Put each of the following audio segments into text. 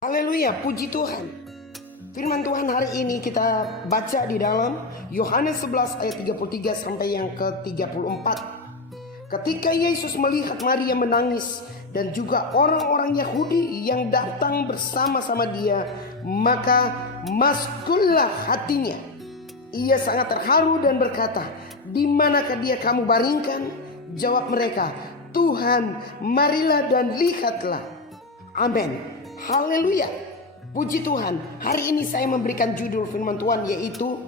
Haleluya, puji Tuhan. Firman Tuhan hari ini kita baca di dalam Yohanes 11 ayat 33 sampai yang ke-34. Ketika Yesus melihat Maria menangis dan juga orang-orang Yahudi yang datang bersama-sama dia, maka maskullah hatinya. Ia sangat terharu dan berkata, "Di manakah dia kamu baringkan?" Jawab mereka, "Tuhan, marilah dan lihatlah." Amin. Haleluya, puji Tuhan. Hari ini saya memberikan judul firman Tuhan, yaitu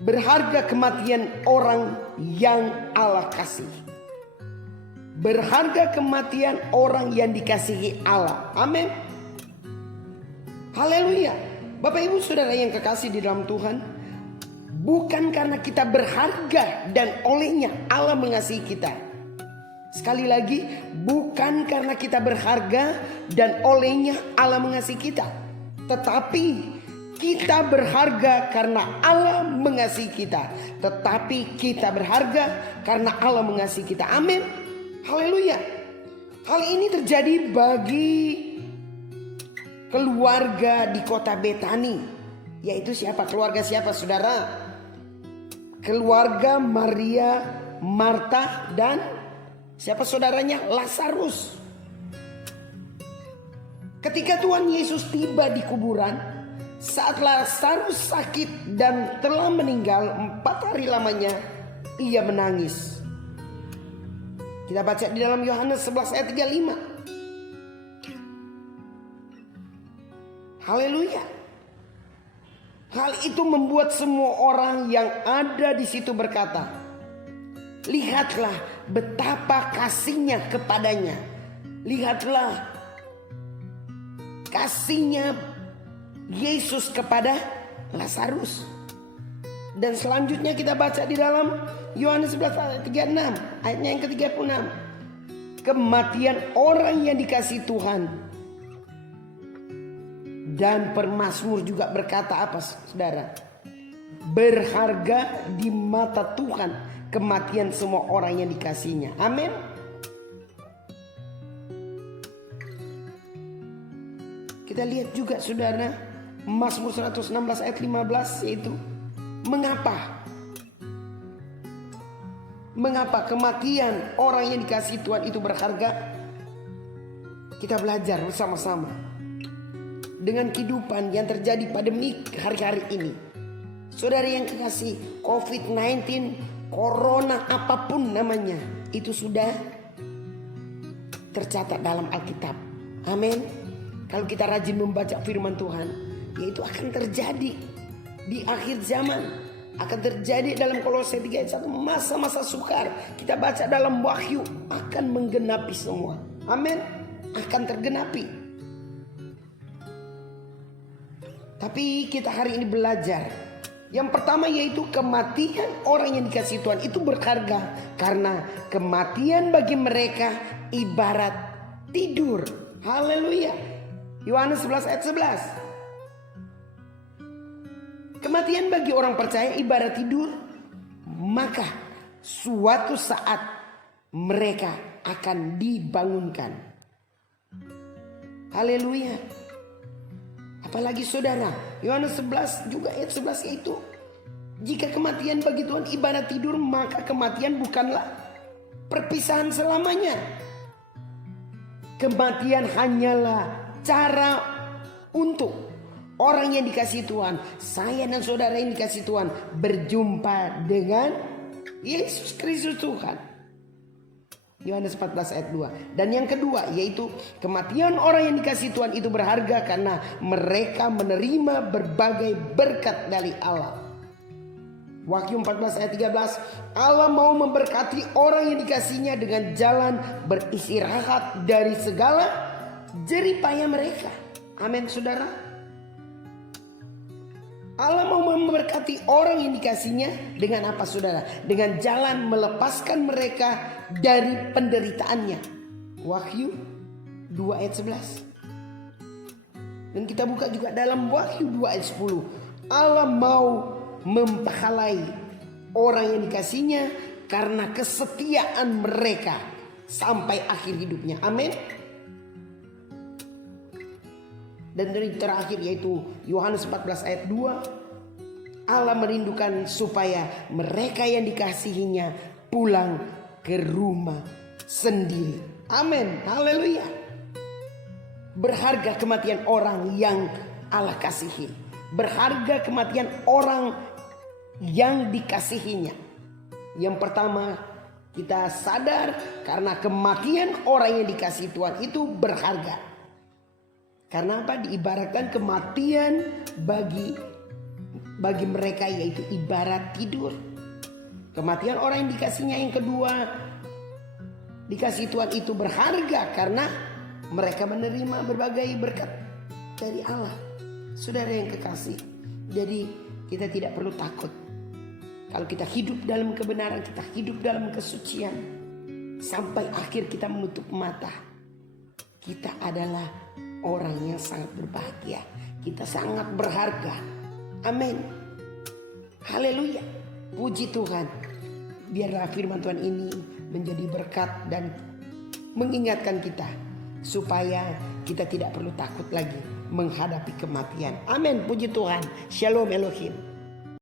berharga kematian orang yang Allah kasih. Berharga kematian orang yang dikasihi Allah. Amin. Haleluya. Bapak ibu saudara yang kekasih di dalam Tuhan, bukan karena kita berharga dan olehnya Allah mengasihi kita. Sekali lagi, bukan karena kita berharga dan olehnya Allah mengasihi kita, tetapi kita berharga karena Allah mengasihi kita. Tetapi kita berharga karena Allah mengasihi kita. Amin. Haleluya. Hal ini terjadi bagi keluarga di kota Betani. Yaitu siapa? Keluarga siapa, saudara? Keluarga Maria, Marta, dan siapa saudaranya? Lazarus. Ketika Tuhan Yesus tiba di kuburan, saat Lazarus sakit dan telah meninggal 4 hari lamanya, ia menangis. Kita baca di dalam Yohanes 11 ayat 35. Haleluya. Hal itu membuat semua orang yang ada di situ berkata, "Lihatlah betapa kasihnya kepadanya. Lihatlah kasihnya Yesus kepada Lazarus." Dan selanjutnya kita baca di dalam Yohanes 11 ayat 36, ayatnya yang ke-36. Kematian orang yang dikasihi Tuhan. Dan pemazmur juga berkata apa, saudara? Berharga di mata Tuhan kematian semua orang yang dikasihinya. Amin. Kita lihat juga, saudara, Mazmur 116 ayat 15, yaitu Mengapa kematian orang yang dikasihi Tuhan itu berharga? Kita belajar bersama-sama dengan kehidupan yang terjadi pandemik hari-hari ini. Saudara yang kekasih, COVID-19, corona apapun namanya, itu sudah tercatat dalam Alkitab. Amin. Kalau kita rajin membaca firman Tuhan, yaitu akan terjadi di akhir zaman. Akan terjadi dalam Kolose 3 ayat 1, masa-masa sukar. Kita baca dalam Wahyu, akan menggenapi semua. Amin. Akan tergenapi. Tapi kita hari ini belajar. Yang pertama yaitu kematian orang yang dikasihi Tuhan itu berharga. Karena kematian bagi mereka ibarat tidur. Haleluya. Yohanes 11 ayat 11. Kematian bagi orang percaya ibarat tidur. Maka suatu saat mereka akan dibangunkan. Haleluya. Apalagi saudara, Yohanes 11 juga ayat 11, yaitu jika kematian bagi Tuhan ibarat tidur, maka kematian bukanlah perpisahan selamanya. Kematian hanyalah cara untuk orang yang dikasihi Tuhan, saya dan saudara yang dikasihi Tuhan, berjumpa dengan Yesus Kristus Tuhan. Yohanes 14 ayat 2. Dan yang kedua yaitu kematian orang yang dikasihi Tuhan itu berharga karena mereka menerima berbagai berkat dari Allah. Wahyu 14 ayat 13. Allah mau memberkati orang yang dikasihinya dengan jalan beristirahat dari segala jeripaya mereka. Amin, saudara. Allah mau memberkati orang yang dikasihinya dengan apa, saudara? Dengan jalan melepaskan mereka dari penderitaannya. Wahyu 2 ayat 11. Dan kita buka juga dalam Wahyu 2 ayat 10. Allah mau mempahalai orang yang dikasihinya karena kesetiaan mereka sampai akhir hidupnya. Amin. Dan dari terakhir yaitu Yohanes 14 ayat 2, Allah merindukan supaya mereka yang dikasihinya pulang ke rumah sendiri. Amin, haleluya. Berharga kematian orang yang Allah kasihi. Berharga kematian orang yang dikasihinya. Yang pertama, kita sadar karena kematian orang yang dikasihi Tuhan itu berharga. Karena apa? Diibaratkan kematian bagi mereka yaitu ibarat tidur. Kematian orang yang dikasihnya yang kedua, dikasih Tuhan itu berharga karena mereka menerima berbagai berkat dari Allah. Saudara yang kekasih, jadi kita tidak perlu takut. Kalau kita hidup dalam kebenaran, kita hidup dalam kesucian, sampai akhir kita menutup mata, kita adalah orang yang sangat berbahagia. Kita sangat berharga. Amin. Haleluya. Puji Tuhan. Biarlah firman Tuhan ini menjadi berkat dan mengingatkan kita supaya kita tidak perlu takut lagi menghadapi kematian. Amin. Puji Tuhan. Shalom Elohim.